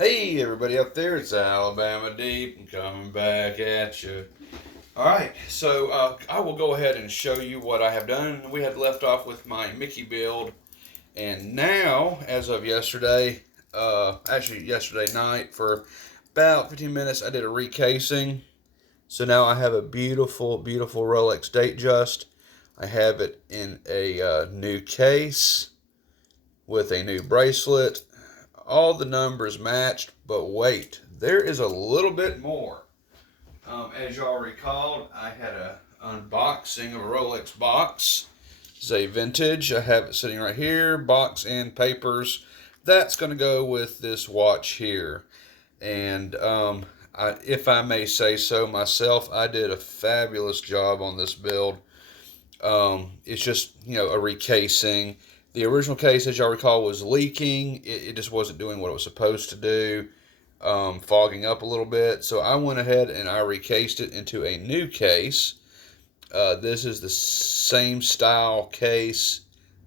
Hey everybody out there, it's Alabama Deep and coming back at you. Alright, so I will go ahead and show you what I have done. We had left off with my Mickey build, and now, as of yesterday, actually yesterday night, for about 15 minutes, I did a recasing. So now I have a beautiful, beautiful Rolex Datejust. I have it in a new case with a new bracelet. All the numbers matched, but wait, there is a little bit more. As y'all recalled, I had an unboxing of a Rolex box. It's a vintage. I have it sitting right here, box and papers. That's going to go with this watch here. And if I may say so myself, I did a fabulous job on this build. It's just, a recasing. The original case, as y'all recall, was leaking. It just wasn't doing what it was supposed to do, fogging up a little bit. So I went ahead and I recased it into a new case. This is the same style case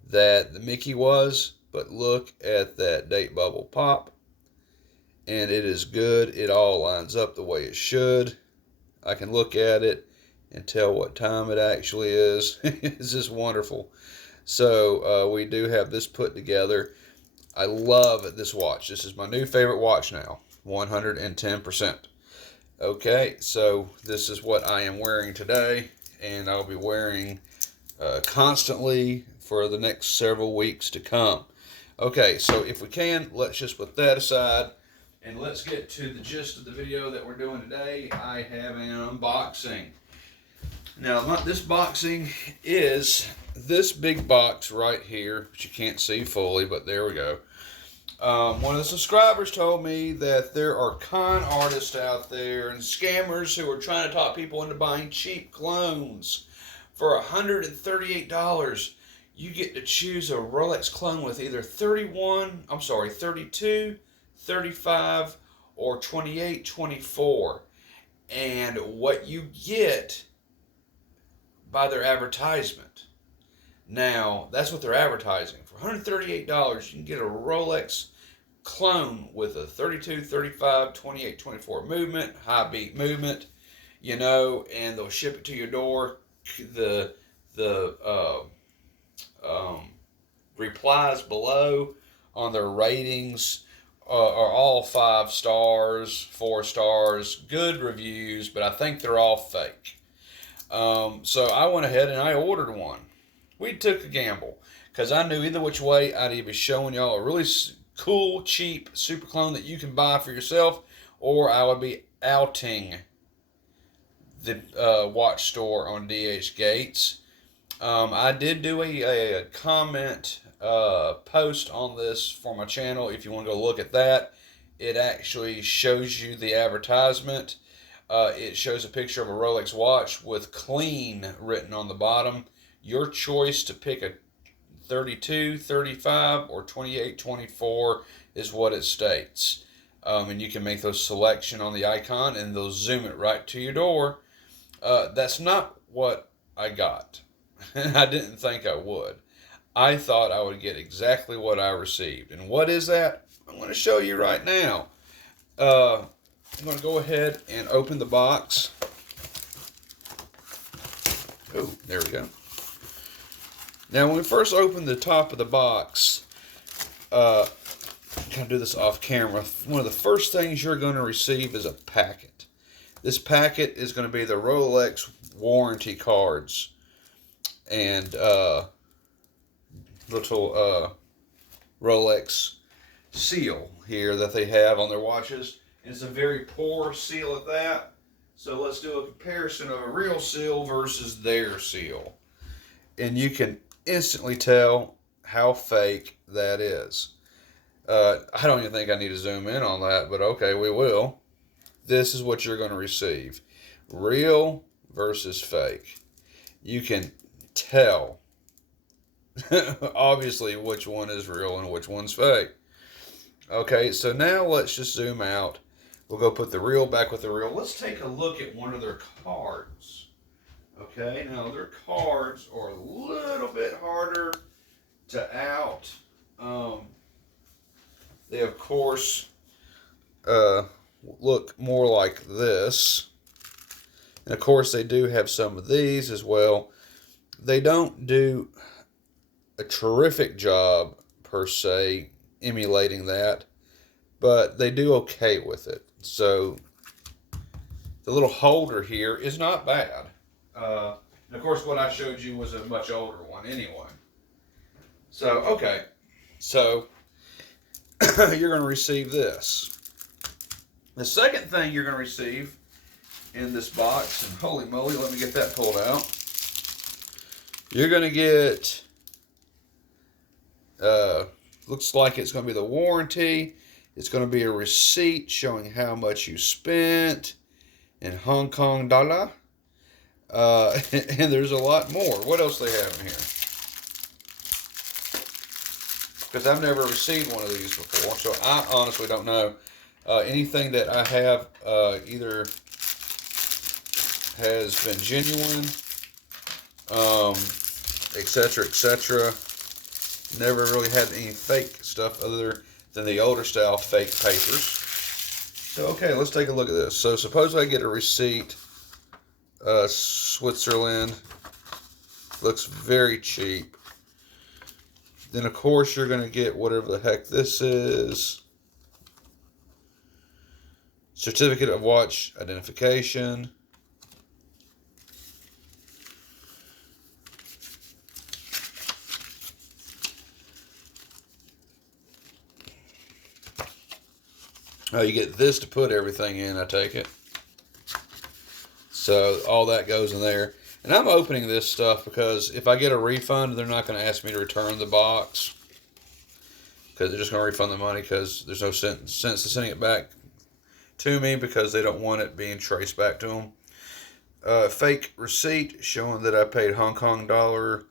that the Mickey was, but look at that date bubble pop. And it is good. It all lines up the way it should. I can look at it and tell what time it actually is. It's just wonderful. So we do have this put together. I love this watch. This is my new favorite watch now, 110%. Okay, so this is what I am wearing today, and I'll be wearing constantly for the next several weeks to come. Okay, so if we can, let's just put that aside, and let's get to the gist of the video that we're doing today. I have an unboxing. Now, this boxing is this big box right here, which you can't see fully, but there we go. One of the subscribers told me that there are con artists out there and scammers who are trying to talk people into buying cheap clones. For $138, you get to choose a Rolex clone with either 32, 35, or 28, 24. And what you get by their advertisement. Now, that's what they're advertising. For $138, you can get a Rolex clone with a 32, 35, 28, 24 movement, high beat movement, and they'll ship it to your door. The replies below on their ratings are all 5 stars, 4 stars, good reviews, but I think they're all fake. So I went ahead and I ordered one. We took a gamble because I knew either which way I'd either be showing y'all a really cool, cheap super clone that you can buy for yourself, or I would be outing the watch store on DHGates. I did do a comment post on this for my channel. If you want to go look at that, it actually shows you the advertisement. It shows a picture of a Rolex watch with clean written on the bottom. Your choice to pick a 32, 35, or 28, 24 is what it states. And you can make those selection on the icon and they'll zoom it right to your door. That's not what I got. I didn't think I would. I thought I would get exactly what I received. And what is that? I'm going to show you right now. I'm going to go ahead and open the box. Oh, there we go. Now, when we first open the top of the box, I'm going to do this off camera. One of the first things you're going to receive is a packet. This packet is going to be the Rolex warranty cards and little Rolex seal here that they have on their watches. It's a very poor seal at that. So let's do a comparison of a real seal versus their seal. And you can instantly tell how fake that is. I don't even think I need to zoom in on that, but okay, we will. This is what you're going to receive. Real versus fake. You can tell, obviously, which one is real and which one's fake. Okay, so now let's just zoom out. We'll go put the reel back with the reel. Let's take a look at one of their cards. Okay, now their cards are a little bit harder to out. They, of course, look more like this. And of course, they do have some of these as well. They don't do a terrific job, per se, emulating that, but they do okay with it. So the little holder here is not bad. And of course, what I showed you was a much older one anyway. So, okay. So, you're going to receive this. The second thing you're going to receive in this box, and holy moly, let me get that pulled out. You're going to get, looks like it's going to be the warranty. It's going to be a receipt showing how much you spent in Hong Kong dollar. And there's a lot more. What else they have in here? Because I've never received one of these before, so I honestly don't know. Anything that I have either has been genuine, etc., etc. Never really had any fake stuff other than the older style fake papers. So, okay, let's take a look at this. So, suppose I get a receipt. Switzerland. Looks very cheap. Then, of course, you're going to get whatever the heck this is. Certificate of watch identification. Oh, you get this to put everything in, I take it. So all that goes in there. And I'm opening this stuff because if I get a refund, they're not going to ask me to return the box. Because they're just going to refund the money because there's no sense to sending it back to me because they don't want it being traced back to them. Fake receipt showing that I paid Hong Kong dollar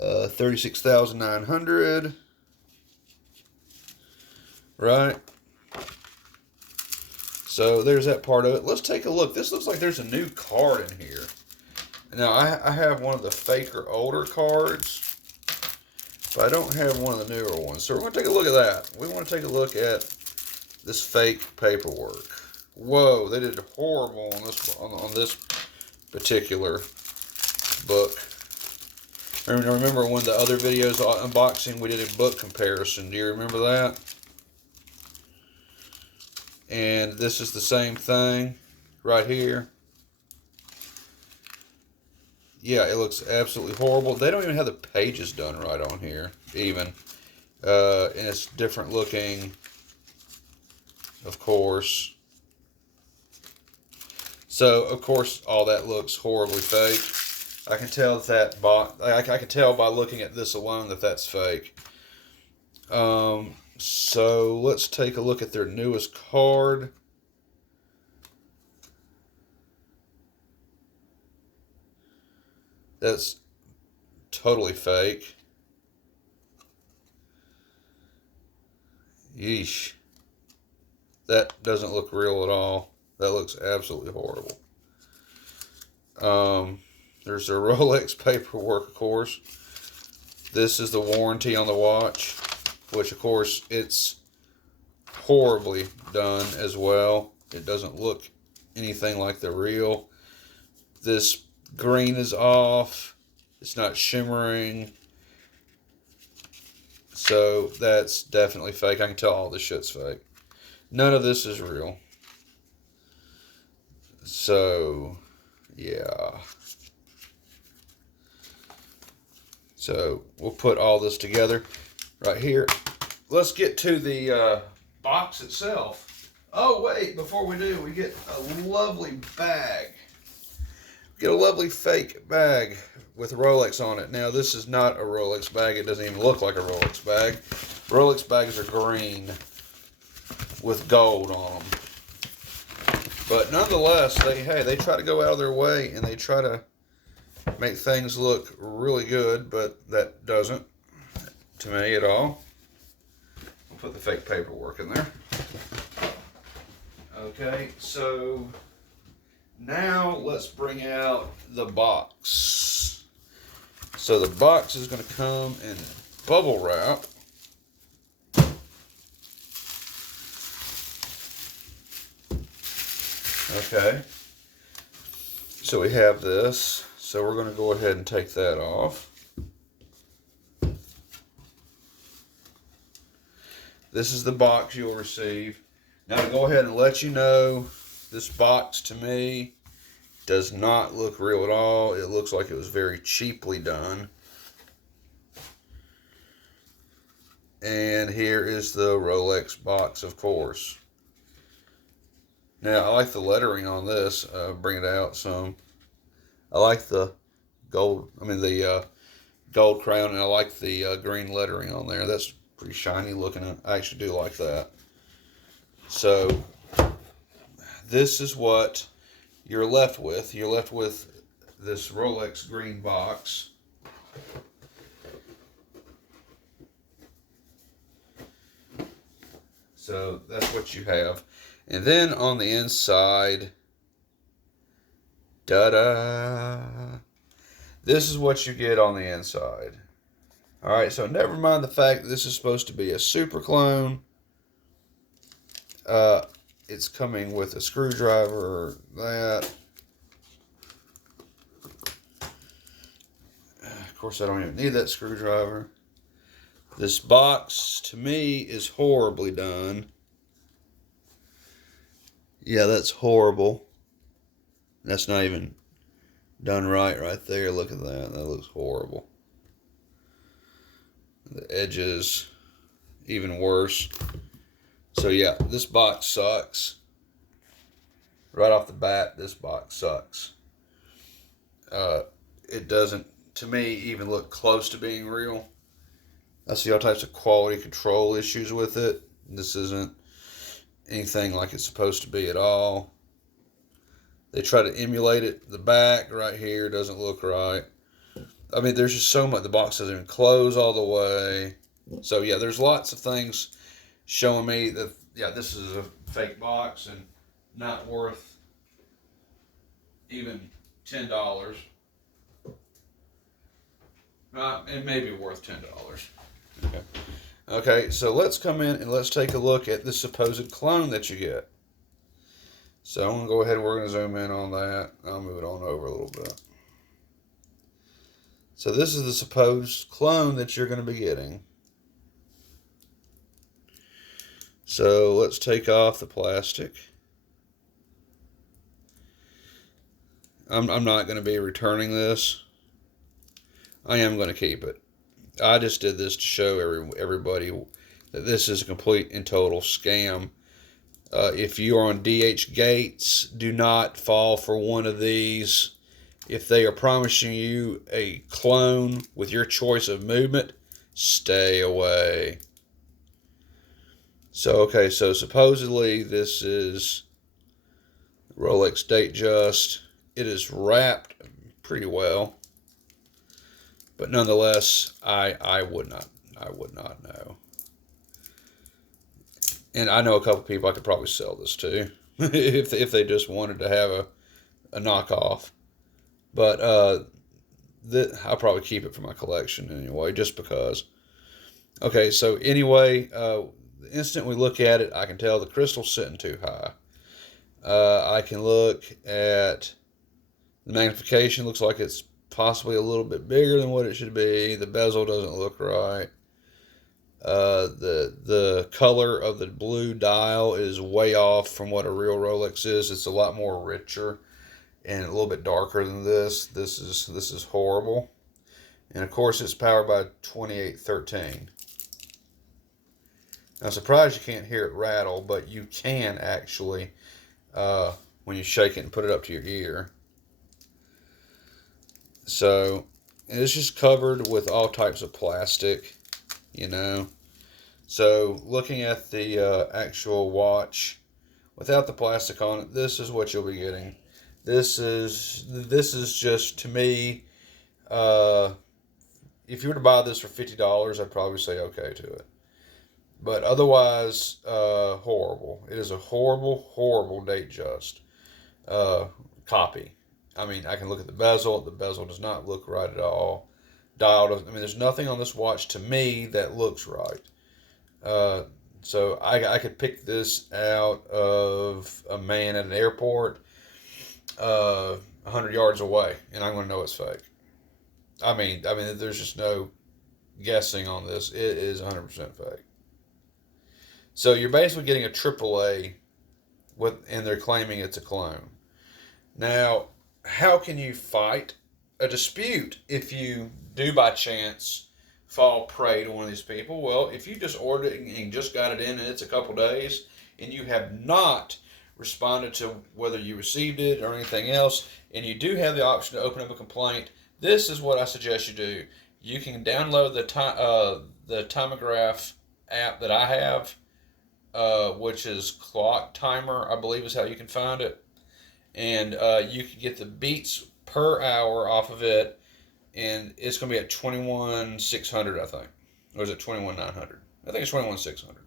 $36,900. Right? So there's that part of it. Let's take a look. This looks like there's a new card in here. Now, I have one of the faker older cards, but I don't have one of the newer ones. So we're going to take a look at that. We want to take a look at this fake paperwork. Whoa, they did horrible on this particular book. Remember when the other videos unboxing, we did a book comparison. Do you remember that? And this is the same thing right here. Yeah, it looks absolutely horrible. They don't even have the pages done right on here, even. And it's different looking, of course. So, of course, all that looks horribly fake. I can tell that I can tell by looking at this alone that that's fake. So let's take a look at their newest card. That's totally fake. Yeesh. That doesn't look real at all. That looks absolutely horrible. There's their Rolex paperwork, of course. This is the warranty on the watch, which, of course, it's horribly done as well. It doesn't look anything like the real. This green is off. It's not shimmering. So that's definitely fake. I can tell all this shit's fake. None of this is real. So, yeah. So we'll put all this together right here. Let's get to the box itself. Oh, wait, before we do, we get a lovely bag. Get a lovely fake bag with Rolex on it. Now, this is not a Rolex bag. It doesn't even look like a Rolex bag. Rolex bags are green with gold on them. But nonetheless, they try to go out of their way and they try to make things look really good, but that doesn't to me at all. I'll put the fake paperwork in there. Okay, so now let's bring out the box. So the box is going to come in bubble wrap. Okay. So we have this. So we're going to go ahead and take that off. This is the box you'll receive. Now to go ahead and let you know, this box to me does not look real at all. It looks like it was very cheaply done. And here is the Rolex box, of course. Now, I like the lettering on this. Bring it out some. I like the gold, the gold crown, and I like the green lettering on there. That's pretty shiny looking. I actually do like that. So, this is what you're left with. You're left with this Rolex green box. So that's what you have. And then on the inside, da-da, this is what you get on the inside. Alright, so never mind the fact that this is supposed to be a super clone. It's coming with a screwdriver, that. Of course, I don't even need that screwdriver. This box, to me, is horribly done. Yeah, that's horrible. That's not even done right there. Look at that. That looks horrible. The edges, even worse. So yeah, this box sucks. Right off the bat, this box sucks. It doesn't, to me, even look close to being real. I see all types of quality control issues with it. This isn't anything like it's supposed to be at all. They try to emulate it. The back right here doesn't look right. I mean, there's just so much. The box doesn't even close all the way. So yeah, there's lots of things showing me that, yeah, this is a fake box and not worth even $10. It may be worth $10. Okay. Okay, so let's come in and let's take a look at the supposed clone that you get. So I'm going to go ahead and we're going to zoom in on that. I'll move it on over a little bit. So this is the supposed clone that you're going to be getting. So let's take off the plastic. I'm not going to be returning this. I am going to keep it. I just did this to show everybody that this is a complete and total scam. If you are on DHGates, do not fall for one of these. If they are promising you a clone with your choice of movement, stay away. So, okay, so supposedly this is Rolex Datejust. It is wrapped pretty well. But nonetheless, I would not know. And I know a couple people I could probably sell this to if they just wanted to have a knockoff. But I'll probably keep it for my collection anyway, just because. Okay, so anyway, the instant we look at it, I can tell the crystal's sitting too high. I can look at the magnification. Looks like it's possibly a little bit bigger than what it should be. The bezel doesn't look right. The color of the blue dial is way off from what a real Rolex is. It's a lot more richer and a little bit darker than this. This is horrible. And of course it's powered by 2813. I'm surprised you can't hear it rattle, but you can actually when you shake it and put it up to your ear. So, and it's just covered with all types of plastic, you know. So, looking at the actual watch without the plastic on it, this is what you'll be getting. This is just, to me, if you were to buy this for $50, I'd probably say okay to it. But otherwise, horrible. It is a horrible, horrible Datejust copy. I mean, I can look at the bezel. The bezel does not look right at all. Dial doesn't. I mean, there's nothing on this watch to me that looks right. So I could pick this out of a man at an airport 100 yards away, and I'm going to know it's fake. I mean, there's just no guessing on this. It is 100% fake. So you're basically getting a AAA and they're claiming it's a clone. Now, how can you fight a dispute if you do by chance fall prey to one of these people? Well, if you just ordered it and just got it in and it's a couple days and you have not responded to whether you received it or anything else, and you do have the option to open up a complaint, this is what I suggest you do. You can download the Timograph app that I have, which is Clock Timer, I believe is how you can find it. And you can get the beats per hour off of it, and it's going to be at 21,600, I think. Or is it 21,900? I think it's 21,600.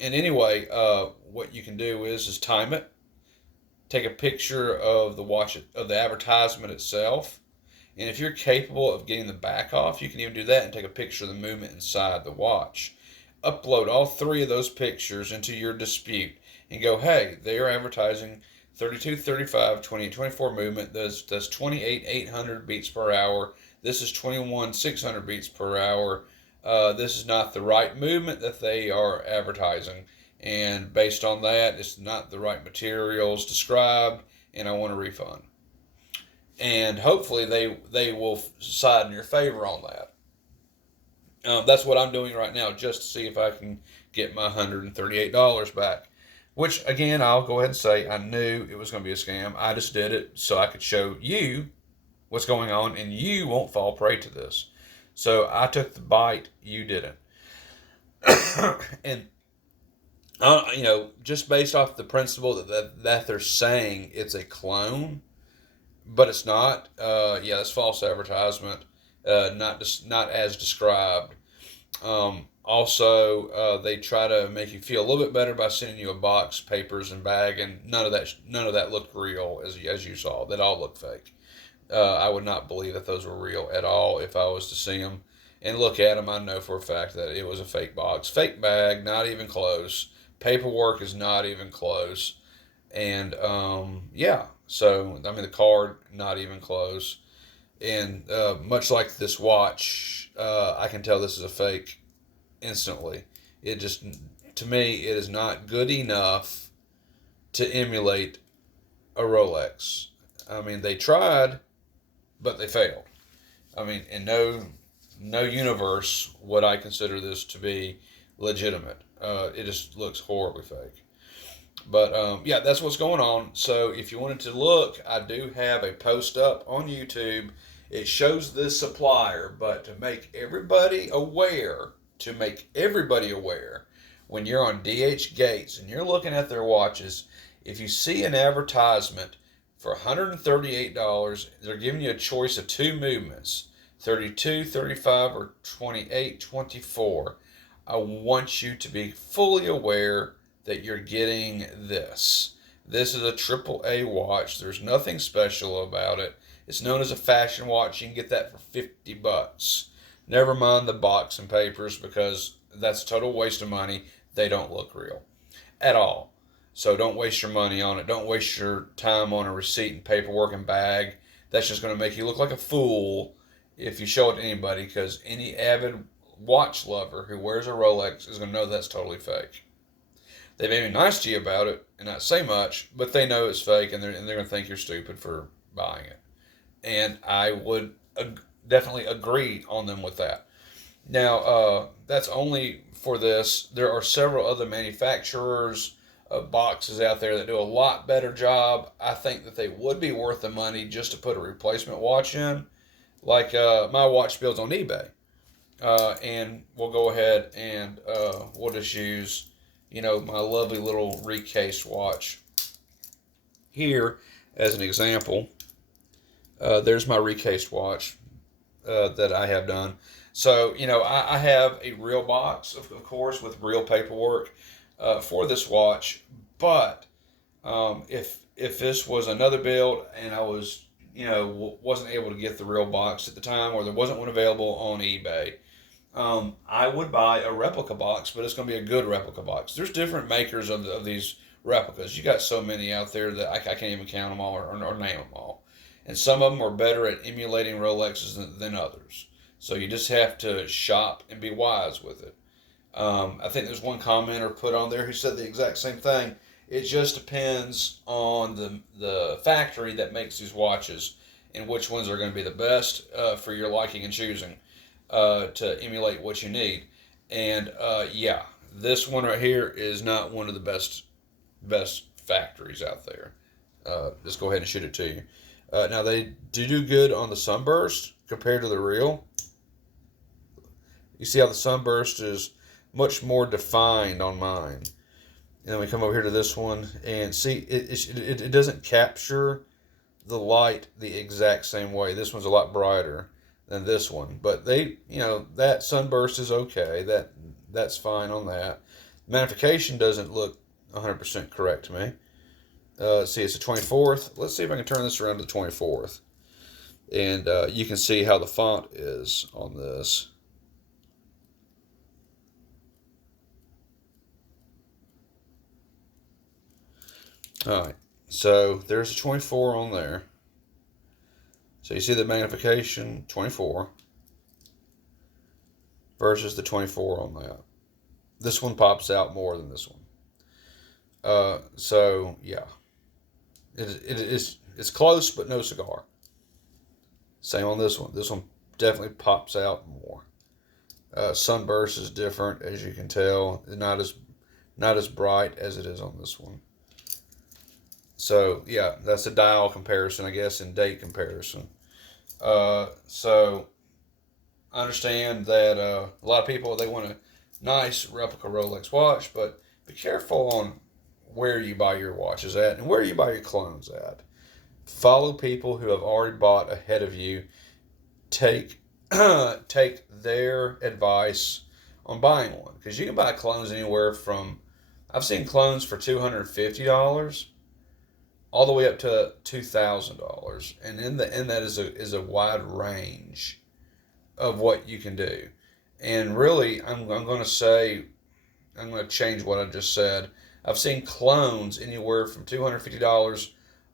And anyway, what you can do is time it, take a picture of the advertisement itself, and if you're capable of getting the back off, you can even do that and take a picture of the movement inside the watch. Upload all three of those pictures into your dispute and go, hey, they are advertising 32, 35, 28, 24 movement. That's 28,800 beats per hour. This is 21,600 beats per hour. This is not the right movement that they are advertising. And based on that, it's not the right materials described, and I want a refund. And hopefully they will side in your favor on that. That's what I'm doing right now, just to see if I can get my $138 back. Which, again, I'll go ahead and say I knew it was going to be a scam. I just did it so I could show you what's going on, and you won't fall prey to this. So I took the bite, you didn't. And, just based off the principle that they're saying it's a clone, but it's not. It's false advertisement, not as described. Also, they try to make you feel a little bit better by sending you a box, papers, and bag, and none of that looked real as you saw. That all looked fake. I would not believe that those were real at all if I was to see them and look at them. I know for a fact that it was a fake box, fake bag, not even close. Paperwork is not even close, and So the card not even close, and much like this watch, I can tell this is a fake instantly. It just, to me, it is not good enough to emulate a Rolex. I mean, they tried, but they failed. I mean, in no universe would I consider this to be legitimate. It just looks horribly fake. But that's what's going on. So if you wanted to look, I do have a post up on YouTube. It shows this supplier, but to make everybody aware, when you're on DHGates and you're looking at their watches, if you see an advertisement for $138, they're giving you a choice of two movements, 32, 35, or 28, 24. I want you to be fully aware that you're getting this. This is a AAA watch. There's nothing special about it. It's known as a fashion watch. You can get that for $50. Never mind the box and papers, because that's a total waste of money. They don't look real at all. So don't waste your money on it. Don't waste your time on a receipt and paperwork and bag. That's just going to make you look like a fool if you show it to anybody, because any avid watch lover who wears a Rolex is going to know that's totally fake. They may be nice to you about it and not say much, but they know it's fake, and they're going to think you're stupid for buying it. And I would definitely agree on them with that. Now, that's only for this. There are several other manufacturers of boxes out there that do a lot better job. I think that they would be worth the money just to put a replacement watch in. Like my watch builds on eBay. And we'll go ahead and we'll just use, my lovely little recased watch here as an example. There's my recased watch that I have done. So, I have a real box, of course, with real paperwork for this watch. But if this was another build and I was, wasn't able to get the real box at the time, or there wasn't one available on eBay, I would buy a replica box, but it's going to be a good replica box. There's different makers of these replicas. You got so many out there that I can't even count them all or name them all. And some of them are better at emulating Rolexes than others. So you just have to shop and be wise with it. I think there's one commenter put on there who said the exact same thing. It just depends on the factory that makes these watches and which ones are going to be the best for your liking and choosing to emulate what you need. And yeah, this one right here is not one of the best factories out there. Just go ahead and shoot it to you. Now they do good on the sunburst compared to the real. You see how the sunburst is much more defined on mine. And then we come over here to this one and see it doesn't capture the light the exact same way. This one's a lot brighter than this one, but that sunburst is okay. That's fine on that. Magnification doesn't look 100% correct to me. Let's see, it's the 24th. Let's see if I can turn this around to the 24th. And you can see how the font is on this. Alright, so there's a 24 on there. So you see the magnification, 24, versus the 24 on that. This one pops out more than this one. So, yeah. It's close, but no cigar. Same on this one. This one definitely pops out more. Sunburst is different, as you can tell. Not as bright as it is on this one. So, yeah, that's a dial comparison, I guess, and date comparison. So, I understand that a lot of people, they want a nice replica Rolex watch, but be careful on where you buy your watches at and where you buy your clones at. Follow people who have already bought ahead of you. Take their advice on buying one, because you can buy clones anywhere from, I've seen clones for $250 all the way up to $2,000, and in that is a wide range of what you can do. And really, I'm going to change what I just said. I've seen clones anywhere from $250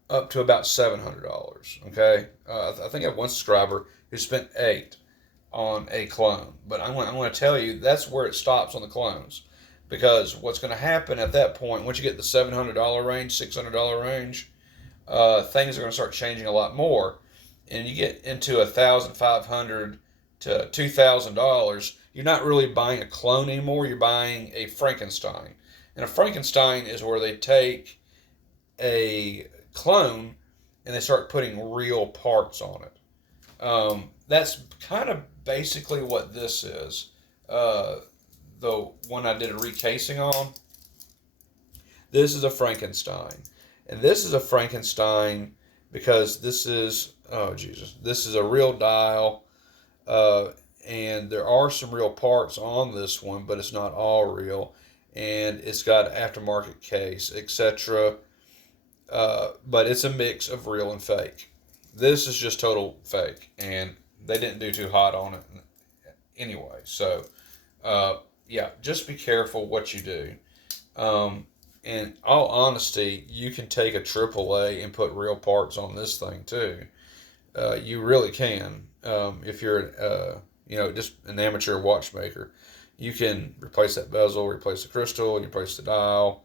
up to about $700. Okay, I think I have one subscriber who spent $8 on a clone, but I'm going to tell you that's where it stops on the clones, because what's going to happen at that point, once you get the $700 range, $600 range, things are going to start changing a lot more, and you get into $1,500 to $2,000. You're not really buying a clone anymore. You're buying a Frankenstein. And a Frankenstein is where they take a clone and they start putting real parts on it. That's kind of basically what this is. The one I did a recasing on, this is a Frankenstein. And this is a Frankenstein because this is a real dial. And there are some real parts on this one, but it's not all real. And it's got aftermarket case, etc. But it's a mix of real and fake. This is just total fake, and they didn't do too hot on it anyway. So, yeah, just be careful what you do. In all honesty, you can take a AAA and put real parts on this thing too. You really can. If you're, just an amateur watchmaker, you can replace that bezel, replace the crystal, replace the dial,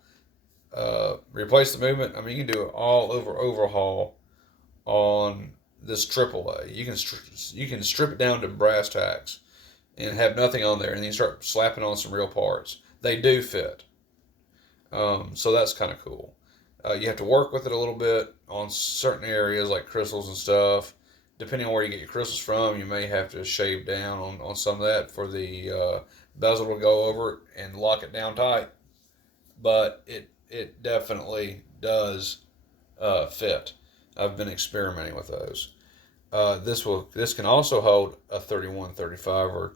replace the movement. I mean, you can do it all overhaul on this AAA. You can strip it down to brass tacks and have nothing on there, and then you start slapping on some real parts. They do fit. So that's kind of cool. You have to work with it a little bit on certain areas like crystals and stuff. Depending on where you get your crystals from, you may have to shave down on some of that for the bezel to go over it and lock it down tight. But it definitely does fit. I've been experimenting with those. This can also hold a 3135 or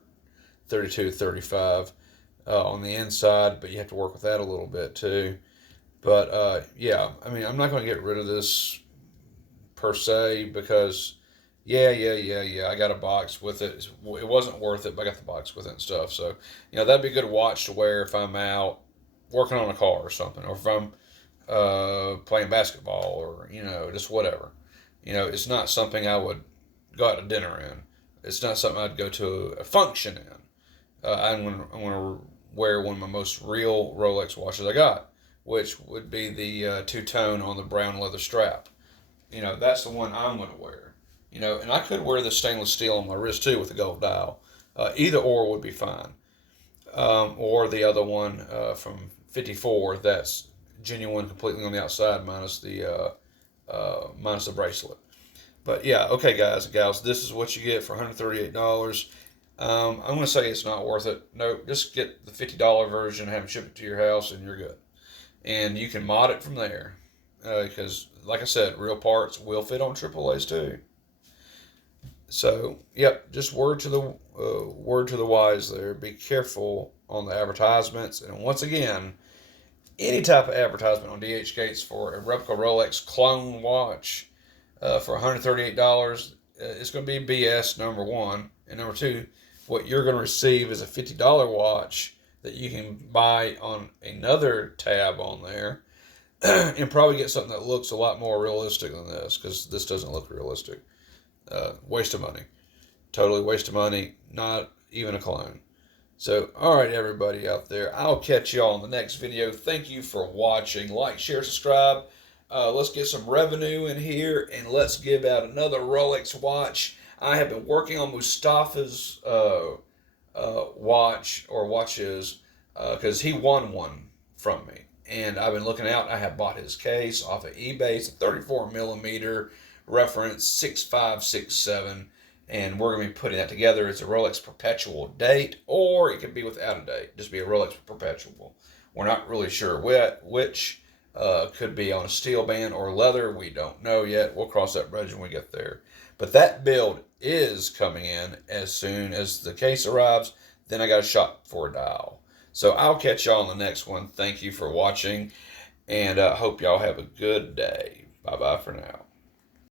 3235 on the inside, but you have to work with that a little bit too. But yeah, I mean, I'm not going to get rid of this per se because I got a box with it. It wasn't worth it, but I got the box with it and stuff. So that'd be a good watch to wear if I'm out working on a car or something, or if I'm playing basketball or, just whatever. It's not something I would go out to dinner in. It's not something I'd go to a function in. I'm going to wear one of my most real Rolex watches I got, which would be the two-tone on the brown leather strap. That's the one I'm going to wear. And I could wear the stainless steel on my wrist too with the gold dial. Either or would be fine. Or the other one from 54 that's genuine completely on the outside minus the bracelet. But yeah, okay, guys and gals, this is what you get for $138. I'm going to say it's not worth it. No, just get the $50 version, have them ship it to your house, and you're good. And you can mod it from there. Because, like I said, real parts will fit on AAA's too. So, yep, just word to the wise there. Be careful on the advertisements. And once again, any type of advertisement on DHGates for a replica Rolex clone watch for $138, it's going to be BS, number one. And number two, what you're going to receive is a $50 watch that you can buy on another tab on there and probably get something that looks a lot more realistic than this, because this doesn't look realistic. Waste of money. Totally waste of money. Not even a clone. So, all right, everybody out there, I'll catch y'all in the next video. Thank you for watching. Like, share, subscribe. Let's get some revenue in here, and let's give out another Rolex watch. I have been working on Mustafa's watch or watches because he won one from me. And I've been looking out. I have bought his case off of eBay. It's a 34 millimeter reference 6567. And we're going to be putting that together. It's a Rolex perpetual date, or it could be without a date. Just be a Rolex perpetual. We're not really sure which. Could be on a steel band or leather. We don't know yet. We'll cross that bridge when we get there. But that build is coming in as soon as the case arrives. Then I got a shot for a dial. So I'll catch y'all in the next one. Thank you for watching, and hope y'all have a good day. Bye-bye for now.